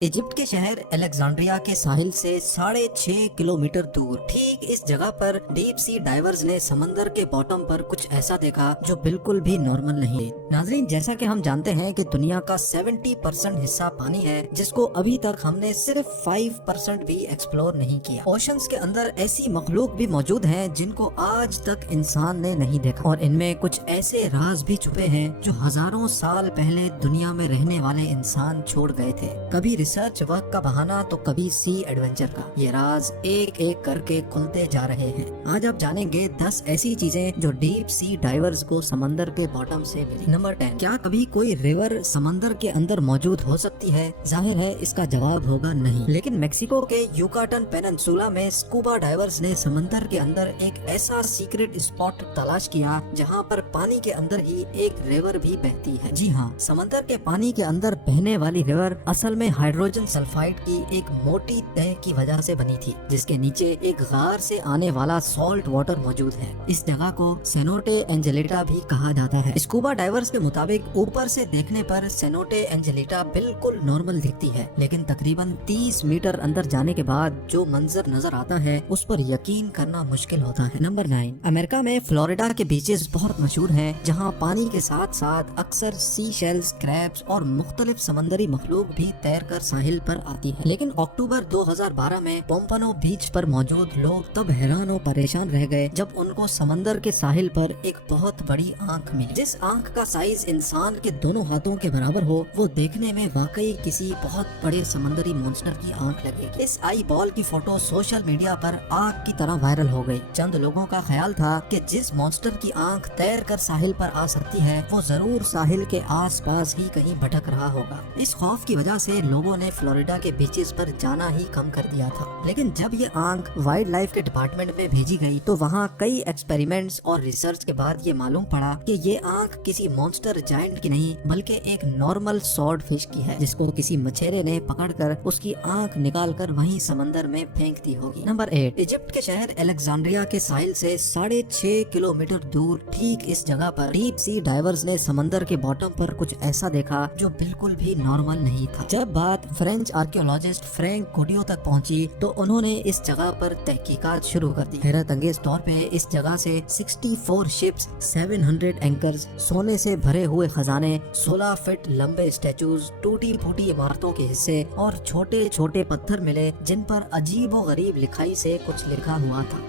Egypt के शहर Alexandria के साहिल से 6.5 किलोमीटर दूर ठीक इस जगह पर डीप सी डाइवर्स ने समंदर के बॉटम पर कुछ ऐसा देखा जो बिल्कुल भी नॉर्मल नहीं है। नाजरीन, जैसा कि हम जानते हैं कि दुनिया का 70% हिस्सा पानी है, जिसको अभी तक हमने सिर्फ 5% भी एक्सप्लोर नहीं किया। ओशंस के अंदर ऐसी मखलूक भी मौजूद हैं जिनको आज तक इंसान ने नहीं देखा, और इनमें कुछ ऐसे राज भी छुपे हैं जो हजारों साल पहले दुनिया में रहने वाले इंसान छोड़ गए थे। कभी रिसर्च वर्क का बहाना तो कभी सी एडवेंचर का। ये राज एक एक करके खुलते जा रहे हैं। आज आप जानेंगे 10 ऐसी चीजें जो डीप सी डाइवर्स को समंदर के बॉटम से मिली। नंबर 10, क्या कभी कोई रिवर समंदर के अंदर मौजूद हो सकती है? जाहिर है इसका जवाब होगा नहीं, लेकिन मेक्सिको के युकाटन पेनिनसुला में स्कूबा डाइवर्स ने समंदर के अंदर एक ऐसा सीक्रेट स्पॉट तलाश किया जहाँ पर पानी के अंदर ही एक रिवर भी बहती है। जी हाँ, समंदर के पानी के अंदर बहने वाली रिवर असल में हाइड्रोजन सल्फाइड की एक मोटी तह की वजह से बनी थी, जिसके नीचे एक गार से आने वाला सॉल्ट वाटर मौजूद है। इस जगह को सेनोटे एंजेलिटा भी कहा जाता है। स्कूबा डाइवर्स के मुताबिक ऊपर से देखने पर सेनोटे एंजेलिटा बिल्कुल नॉर्मल दिखती है, लेकिन तकरीबन 30 मीटर अंदर जाने के बाद जो मंजर नजर आता है उस पर यकीन करना मुश्किल होता है। नंबर 9, अमेरिका में फ्लोरिडा के बीचेस बहुत मशहूर हैं, जहाँ पानी के साथ साथ अक्सर सी शेल्स, क्रैब्स और मुख्तलिफ समंदरी मखलूक भी तैर कर साहिल पर आती है। लेकिन अक्टूबर 2012 में पोम्पनो बीच पर मौजूद लोग तब हैरान और परेशान रह गए जब उनको समंदर के साहिल पर एक बहुत बड़ी आंख मिली। जिस आंख का साइज इंसान के दोनों हाथों के बराबर हो, वो देखने में वाकई किसी बहुत बड़े समंदरी मॉन्स्टर की आंख लगेगी। इस आई बॉल की फोटो सोशल मीडिया पर आग की तरह वायरल हो गई। चंद लोगों का ख्याल था कि जिस मॉन्स्टर की आंख तैर कर साहिल पर आ सकती है, वो जरूर साहिल के आस पास ही कहीं भटक रहा होगा। इस खौफ की वजह से लोगों ने फ्लोरिडा के बीचेस पर जाना ही कम कर दिया था। लेकिन जब ये आंख वाइल्ड लाइफ के डिपार्टमेंट में भेजी गई तो वहाँ कई एक्सपेरिमेंट्स और रिसर्च के बाद ये मालूम पड़ा कि ये आंख किसी मॉन्स्टर जायंट की नहीं, बल्कि एक नॉर्मल स्वॉर्ड फिश की है, जिसको किसी मछेरे ने पकड़कर उसकी आंख निकालकर वहीं समंदर में फेंक दी होगी। नंबर 8, इजिप्ट के शहर अलेक्जेंड्रिया के साहिल से 6.5 किलोमीटर दूर ठीक इस जगह पर डीप सी डाइवर्स ने समंदर के बॉटम पर कुछ ऐसा देखा जो बिल्कुल भी नॉर्मल नहीं था। जब बात फ्रेंच आर्कियोलॉजिस्ट फ्रैंक कोडियो तक पहुंची तो उन्होंने इस जगह पर तहकीकात शुरू कर दी। हैरत अंगेज तौर पे इस जगह से 64 शिप्स, 700 एंकर्स, सोने से भरे हुए खजाने, 16 फीट लंबे स्टैचूज, टूटी फूटी इमारतों के हिस्से और छोटे छोटे पत्थर मिले जिन पर अजीब व गरीब लिखाई से कुछ लिखा हुआ था।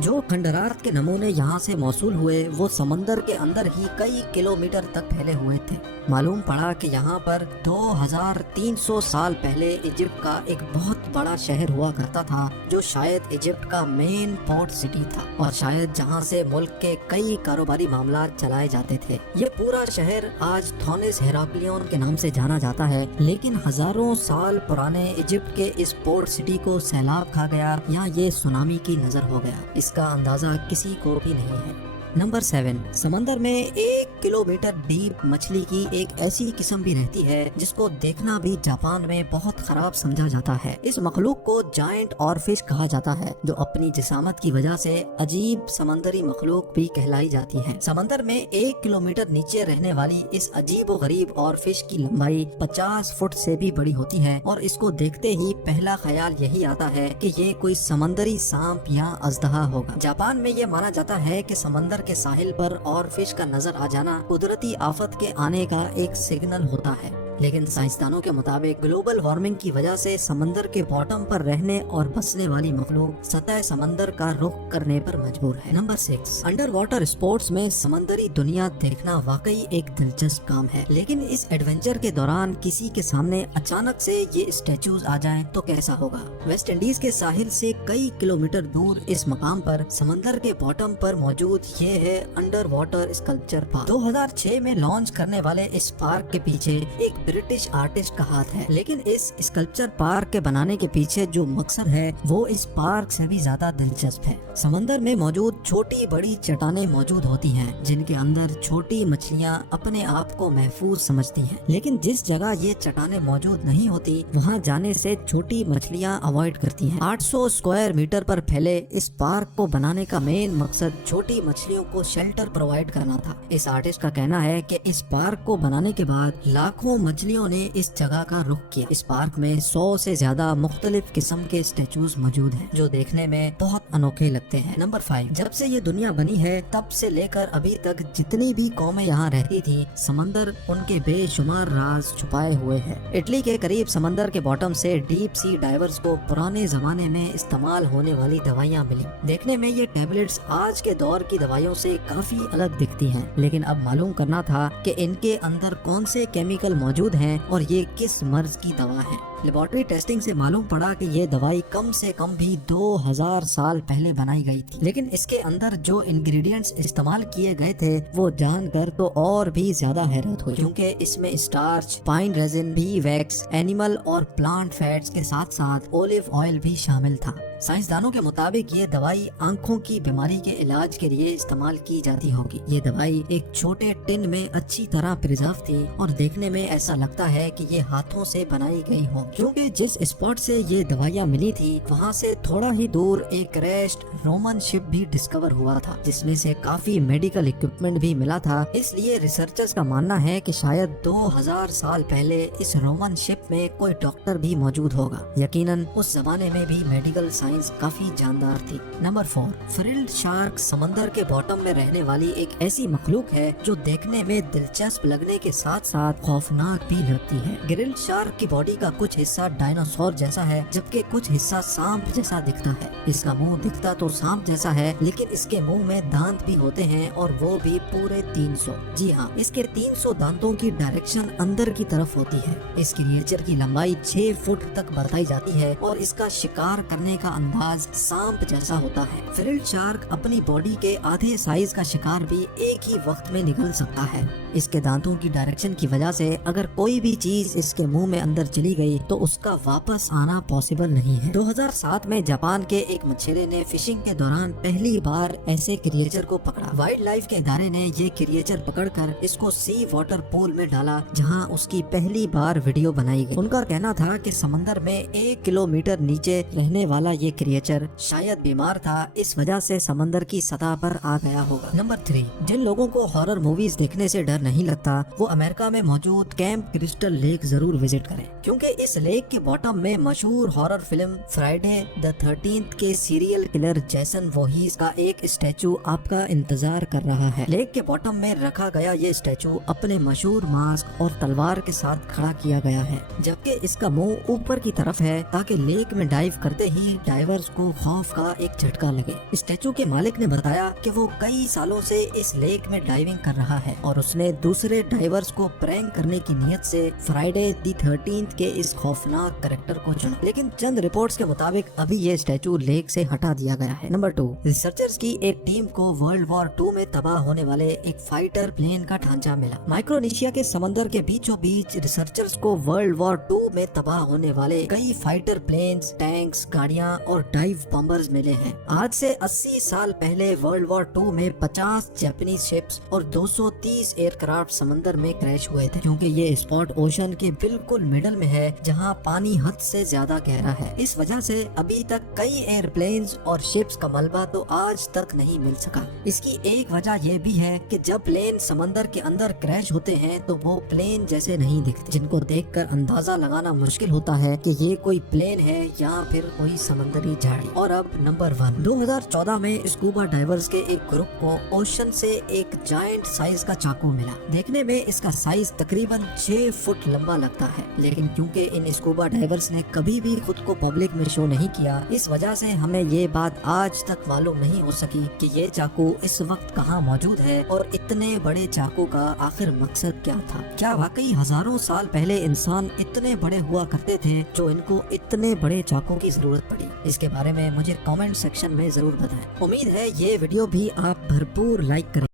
जो खंडरात के नमूने यहाँ से मौसूल हुए वो समंदर के अंदर ही कई किलोमीटर तक फैले हुए थे। मालूम पड़ा कि यहाँ पर 2300 साल पहले इजिप्ट का एक बहुत बड़ा शहर हुआ करता था, जो शायद इजिप्ट का मेन पोर्ट सिटी था और शायद जहाँ से मुल्क के कई कारोबारी मामला चलाए जाते थे। ये पूरा शहर आज थोनिस हेराक्लियन के नाम से जाना जाता है, लेकिन हजारों साल पुराने इजिप्ट के इस पोर्ट सिटी को सैलाब खा गया या ये सुनामी की नजर हो गया, इसका अंदाजा किसी को भी नहीं है। नंबर 7, समंदर में 1 किलोमीटर डीप मछली की एक ऐसी किस्म भी रहती है जिसको देखना भी जापान में बहुत खराब समझा जाता है। इस मखलूक को जायंट और फिश कहा जाता है, जो अपनी जिसामत की वजह से अजीब समंदरी मखलूक भी कहलाई जाती है। समंदर में 1 किलोमीटर नीचे रहने वाली इस अजीब व गरीब और फिश की लंबाई 50 फुट से भी बड़ी होती है, और इसको देखते ही पहला ख्याल यही आता है कि ये कोई समंदरी सांप या अजदहा होगा। जापान में ये माना जाता है कि समंदर के साहिल पर और फिश का नजर आ जाना कुदरती आफत के आने का एक सिग्नल होता है, लेकिन साइंसदानों के मुताबिक ग्लोबल वार्मिंग की वजह से समंदर के बॉटम पर रहने और बसने वाली मखलूक सतह समंदर का रुख करने पर मजबूर है। नंबर 6, अंडर वाटर स्पोर्ट्स में समंदरी दुनिया देखना वाकई एक दिलचस्प काम है, लेकिन इस एडवेंचर के दौरान किसी के सामने अचानक से ये स्टैचूज आ जाएं तो कैसा होगा। वेस्ट इंडीज के साहिल से कई किलोमीटर दूर इस मकाम पर समंदर के बॉटम पर मौजूद ये है अंडर वाटर स्कल्पचर पार्क। 2006 में लॉन्च करने वाले इस पार्क के पीछे एक ब्रिटिश आर्टिस्ट का हाथ है, लेकिन इस स्कल्पचर पार्क के बनाने के पीछे जो मकसद है वो इस पार्क से भी ज्यादा दिलचस्प है। समंदर में मौजूद छोटी बड़ी चट्टानें मौजूद होती हैं, जिनके अंदर छोटी मछलियां अपने आप को महफूज समझती हैं, लेकिन जिस जगह ये चट्टानें मौजूद नहीं होती वहां जाने से छोटी मछलियां अवॉइड करती हैं। 800 स्क्वायर मीटर पर फैले इस पार्क को बनाने का मेन मकसद छोटी मछलियों को शेल्टर प्रोवाइड करना था। इस आर्टिस्ट का कहना है कि इस पार्क को बनाने के बाद लाखों मछलियों ने इस जगह का रुख किया। इस पार्क में 100 से ज्यादा मुख्तलिफ किस्म के स्टेचूज मौजूद हैं, जो देखने में बहुत अनोखे लगते हैं। नंबर 5, जब से ये दुनिया बनी है तब से लेकर अभी तक जितनी भी कौमें यहाँ रहती थी, समंदर उनके बेशुमार राज छुपाए हुए है। इटली के करीब समंदर के बॉटम से डीप सी डाइवर्स को पुराने जमाने में इस्तेमाल होने वाली दवाइयाँ मिली। देखने में ये टैबलेट्स आज के दौर की दवाइयों से काफी अलग दिखती हैं, लेकिन अब मालूम करना था कि इनके अंदर कौन से केमिकल मौजूद हैं और ये किस मर्ज की दवा है। लेबोरेटरी टेस्टिंग से मालूम पड़ा कि ये दवाई कम से कम भी 2000 साल पहले बनाई गई थी, लेकिन इसके अंदर जो इंग्रेडिएंट्स इस्तेमाल किए गए थे वो जानकर तो और भी ज्यादा हैरत हुई, क्योंकि इसमें starch, pine resin, B wax, animal और प्लांट फैट्स के साथ साथ ओलिव ऑयल भी शामिल था। साइंसदानों के मुताबिक ये दवाई आंखों की बीमारी के इलाज के लिए इस्तेमाल की जाती होगी। ये दवाई एक छोटे टिन में अच्छी तरह प्रिजर्व थी और देखने में ऐसा लगता है कि ये हाथों से बनाई गई हो, क्योंकि जिस स्पॉट से ये दवाइयाँ मिली थी वहाँ से थोड़ा ही दूर एक क्रैश्ड रोमन शिप भी डिस्कवर हुआ था, जिसमें से काफी मेडिकल इक्विपमेंट भी मिला था। इसलिए रिसर्चर्स का मानना है कि शायद 2000 साल पहले इस रोमन शिप में कोई डॉक्टर भी मौजूद होगा। यकीनन उस जमाने में भी मेडिकल काफी जानदार थी। नंबर 4, फ्रिल्ड शार्क समंदर के बॉटम में रहने वाली एक ऐसी मखलूक है जो देखने में दिलचस्प लगने के साथ साथ खौफनाक भी लगती है। ग्रिल्ड शार्क की बॉडी का कुछ हिस्सा डायनासोर जैसा है, जबकि कुछ हिस्सा सांप जैसा दिखता है। इसका मुंह दिखता तो सांप जैसा है, लेकिन इसके मुंह में दांत भी होते हैं और वो भी पूरे 300। जी हाँ, इसके 300 दांतों की डायरेक्शन अंदर की तरफ होती है। इस क्रिएचर की लंबाई 6 फुट तक बताई जाती है और इसका शिकार करने का अंदाज सांप जैसा होता है। फ्रिल्ड शार्क अपनी बॉडी के आधे साइज का शिकार भी एक ही वक्त में निगल सकता है। इसके दांतों की डायरेक्शन की वजह से अगर कोई भी चीज इसके मुंह में अंदर चली गई तो उसका वापस आना पॉसिबल नहीं है। 2007 में जापान के एक मछुआरे ने फिशिंग के दौरान पहली बार ऐसे क्रिएचर को पकड़ा। वाइल्ड लाइफ के इदारे ने ये क्रिएचर पकड़कर इसको सी वाटर पूल में डाला, जहां उसकी पहली बार वीडियो बनाई गई। उनका कहना था कि समंदर में 1 किलोमीटर नीचे रहने वाला ये क्रिएचर शायद बीमार था, इस वजह से समंदर की सतह पर आ गया होगा। नंबर 3, जिन लोगों को हॉरर मूवीज देखने से डर नहीं लगता वो अमेरिका में मौजूद कैंप क्रिस्टल लेक जरूर विजिट करें, क्योंकि इस लेक के बॉटम में मशहूर horror film Friday the 13th के सीरियल किलर जैसन वोहीज का एक स्टैचू आपका इंतजार कर रहा है। लेक के बॉटम में रखा गया ये स्टैचू अपने मशहूर मास्क और तलवार के साथ खड़ा किया गया है, जबकि इसका मुंह ऊपर की तरफ है ताकि लेक में डाइव करते ही डाइवर्स को खौफ का एक झटका लगे। स्टैचू के मालिक ने बताया कि वो कई सालों से इस लेक में डाइविंग कर रहा है और उसने दूसरे डाइवर्स को प्रैंक करने की नियत से फ्राइडे द 13th के इस खौफनाक कैरेक्टर को चुना, लेकिन चंद रिपोर्ट्स के मुताबिक अभी ये स्टैचू लेक से हटा दिया गया है। नंबर 2, रिसर्चर्स की एक टीम को वर्ल्ड वॉर 2 में तबाह होने वाले एक फाइटर प्लेन का ढांचा मिला। माइक्रोनेशिया के समंदर के बीचों बीच रिसर्चर्स को वर्ल्ड वॉर 2 में तबाह होने वाले कई फाइटर प्लेन्स, टैंक्स, गाड़ियां और डाइव बॉम्बर्स मिले हैं। आज से 80 साल पहले वर्ल्ड वॉर 2 में 50 जापानीज शिप्स और 230 एयरक्राफ्ट समंदर में क्रैश हुए थे, क्योंकि ये स्पॉट ओशन के बिल्कुल मिडल में है जहां पानी हद से ज्यादा गहरा है। इस वजह से अभी तक कई एयरप्लेन्स और शिप्स का मलबा तो आज तक नहीं मिल सका। इसकी एक वजह यह भी है कि जब प्लेन समंदर के अंदर क्रैश होते हैं तो वो प्लेन जैसे नहीं दिखते, जिनको देखकर अंदाजा लगाना मुश्किल होता है कि ये कोई प्लेन है या फिर कोई समंदरी झाड़ी। और अब नंबर 1, 2014 में स्कूबा डाइवर्स के एक ग्रुप को ओशन से एक जायंट साइज का चाकू मिला। देखने में इसका साइज तकरीबन 6 फुट लंबा लगता है, लेकिन क्योंकि इन स्कूबा डाइवर्स ने कभी भी खुद को पब्लिक में शो नहीं किया, इस वजह से हमें ये बात आज तक मालूम नहीं हो सकी कि ये चाकू इस वक्त कहाँ मौजूद है और इतने बड़े चाकू का आखिर मकसद क्या था। क्या वाकई हजारों साल पहले इंसान इतने बड़े हुआ करते थे जो इनको इतने बड़े चाकू की जरूरत पड़ी? इसके बारे में मुझे कमेंट सेक्शन में जरूर बताएं। उम्मीद है ये वीडियो भी आप भरपूर लाइक करें।